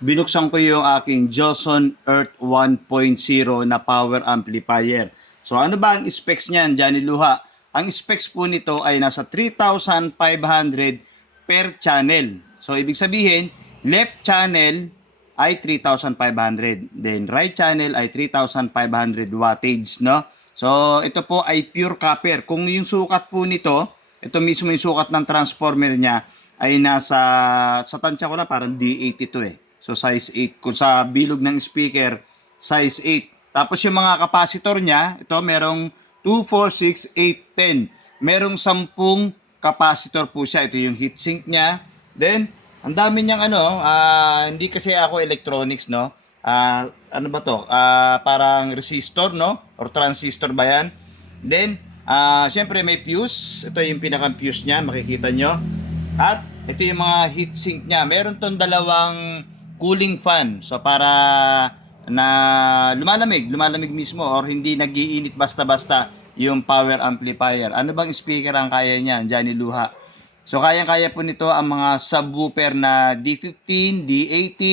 binuksan ko yung aking Johnson Earth 1.0 na power amplifier. So ano ba ang specs niyan, Johnny Luha? Ang specs po nito ay nasa 3,500 per channel. So ibig sabihin, left channel ay 3,500. Then right channel ay 3,500 wattage, no? So ito po ay pure copper. Kung yung sukat po nito, ito mismo yung sukat ng transformer niya ay nasa, sa tansya ko na parang D82 eh. So size 8. Kung sa bilog ng speaker, size 8. Tapos yung mga capacitor niya, ito merong 2, 4, 6, 8, 10. Merong 10 capacitor po siya. Ito yung heatsink niya. Then, ang dami niyang hindi kasi ako electronics, no? Ano ba to? Parang resistor, no? Or transistor ba yan? Then, syempre may fuse. Ito yung pinaka-fuse niya, makikita nyo. At ito yung mga heatsink niya. Meron tong dalawang cooling fan. So para na lumalamig mismo or hindi nagiinit basta-basta yung power amplifier. Ano bang speaker ang kaya niyan, Johnny Luha? So kayang-kaya po nito ang mga subwoofer na D15, D18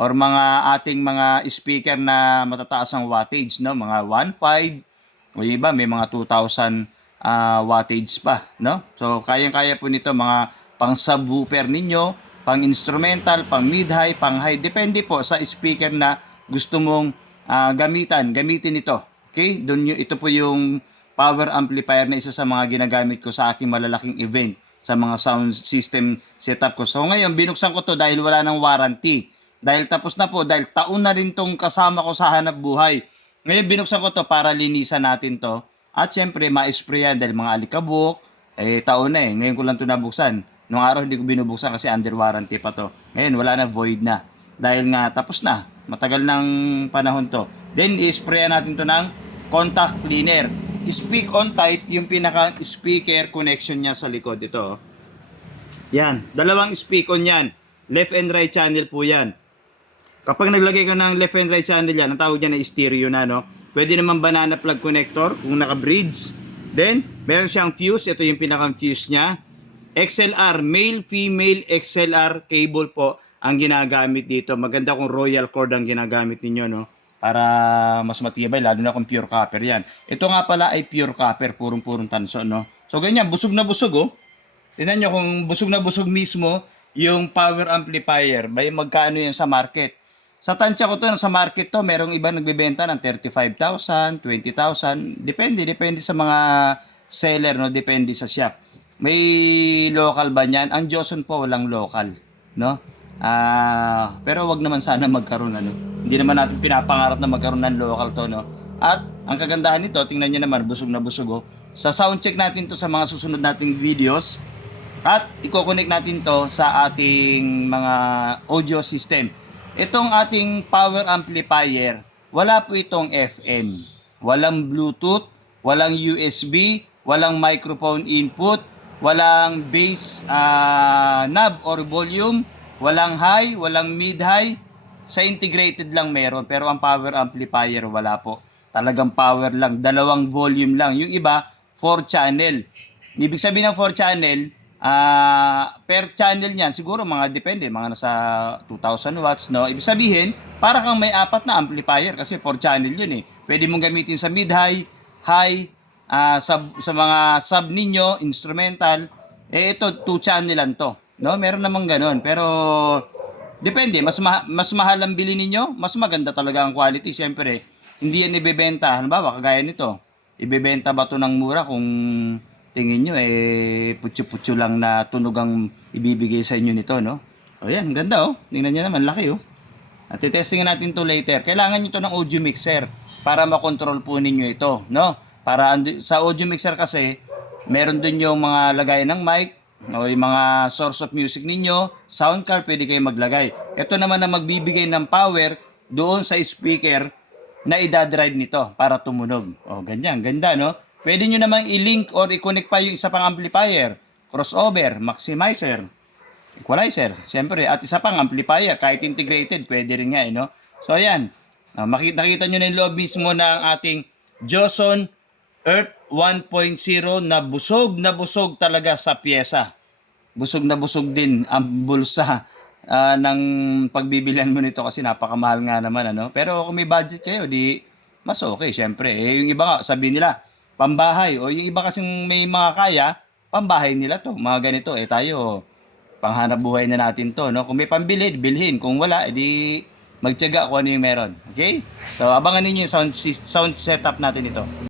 or mga ating mga speaker na matataas ang wattage, no? Mga 1.5 o yung iba may mga 2,000 wattage pa, no? So kayang-kaya po nito mga pang subwoofer ninyo, pang instrumental, pang mid-high, pang high. Depende po sa speaker na gusto mong gamitin ito. Okay? Ito po yung power amplifier na isa sa mga ginagamit ko sa aking malalaking event, sa mga sound system setup ko. So ngayon, binuksan ko to dahil wala ng warranty. Dahil tapos na po, dahil taon na rin tong kasama ko sa hanap buhay. Ngayon, binuksan ko to para linisan natin to. At syempre, ma-sprayan dahil mga alikabok, taon na eh. Ngayon ko lang to nabuksan. Nung araw hindi ko binubuksan kasi under warranty pa to. Ngayon, wala na, void na. Dahil nga, tapos na. Matagal ng panahon to. Then, i-sprayan natin to ng contact cleaner. Speak on type, yung pinaka-speaker connection niya sa likod. Ito. Yan. Dalawang speak on yan. Left and right channel po yan. Kapag naglagay ka ng left and right channel yan, ang tawag dyan na stereo na, no? Pwede naman banana plug connector kung naka-bridge. Then, meron siyang fuse. Ito yung pinaka-fuse niya. XLR, male-female XLR cable po ang ginagamit dito. Maganda kung royal cord ang ginagamit ninyo, no? Para mas matibay, lalo na kung pure copper yan. Ito nga pala ay pure copper, purong-purong tanso, no? So, ganyan, busog na busog, oh. Tingnan nyo kung busog na busog mismo yung power amplifier. May magkano yan sa market. Sa tansya ko to, sa market to, merong iba nagbebenta ng 35,000, 20,000. Depende sa mga seller, no? Depende sa shop. May local ba niyan? Ang Johnson po walang local, no? Pero wag naman sana magkaroon, ano. Hindi naman natin pinapangarap na magkaroon ng local to, no. At ang kagandahan nito, tingnan niyo naman, busog na busog, oh. Sa sound check natin to sa mga susunod nating videos at i-connect natin to sa ating mga audio system. Itong ating power amplifier, wala po itong FM, walang Bluetooth, walang USB, walang microphone input, walang bass knob or volume, walang high, walang mid-high. Sa integrated lang meron, pero ang power amplifier wala po. Talagang power lang, dalawang volume lang. Yung iba, 4 channel. Ibig sabihin ng 4 channel, per channel niyan, siguro mga depende, mga nasa 2,000 watts, no? Ibig sabihin, para kang may 4 na amplifier kasi 4 channel yun eh. Pwede mong gamitin sa mid-high, high, sa mga sub ninyo, instrumental, ito 2 channel lang to, no? Meron namang ganun, pero depende, mas mahal ang bili ninyo, mas maganda talaga ang quality. Siyempre, hindi yan ibebenta. Halimbawa, kagaya nito, ibebenta ba to ng mura kung tingin nyo, putyo-putyo lang na tunog ang ibibigay sa inyo nito, no? O yan, ganda, oh. Tingnan nyo naman, laki, oh. At titestingin natin to later. Kailangan nyo to ng audio mixer para makontrol po ninyo ito, no? Para sa audio mixer kasi, meron dun yung mga lagayan ng mic, o yung mga source of music ninyo, sound card, pwede kayo maglagay. Ito naman na magbibigay ng power doon sa speaker na idadrive nito para tumunog. O, ganyan, ganda, no? Pwede nyo namang i-link or i-connect pa yung isa pang amplifier, crossover, maximizer, equalizer, siyempre, at isa pang amplifier, kahit integrated, pwede rin nga, no? So, ayan, nakita nyo na yung loob mismo ng ating Johnson Earth 1.0 na busog talaga sa pyesa. Busog na busog din ang bulsa ng pagbibilihan mo nito kasi napakamahal nga naman ano. Pero kung may budget kayo, di mas okay syempre. Eh yung iba nga sabi nila pambahay o yung iba kasing may mga kaya, pambahay nila to, mga ganito. Eh tayo panghanap buhay na natin to, no? Kung may pambili, bilhin. Kung wala, edi magtiyaga kung ano yung meron. Okay? So abangan ninyo yung sound setup natin ito.